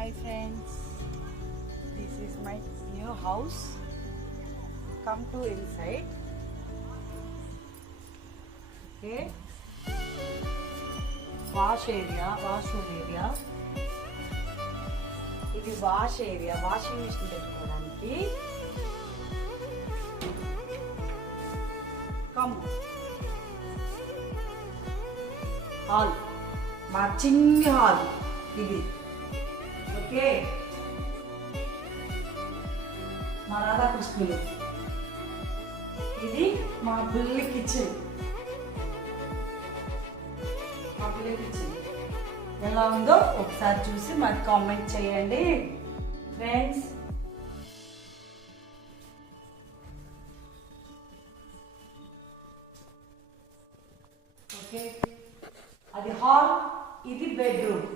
Hi friends, this is my new house. Come to inside. Okay. Washroom area. ఇది wash area, washing machine పెట్టుకోవడానికి. Come hall, మా చిన్ని హాల్ ఇది. ఓకే, మా రాధాకృష్ణులు. ఇది మా బుల్లి కిచెన్. ఎలా ఉందో ఒకసారి చూసి మాకు కామెంట్ చేయండి ఫ్రెండ్స్. ఓకే, అది హాల్, ఇది బెడ్రూమ్.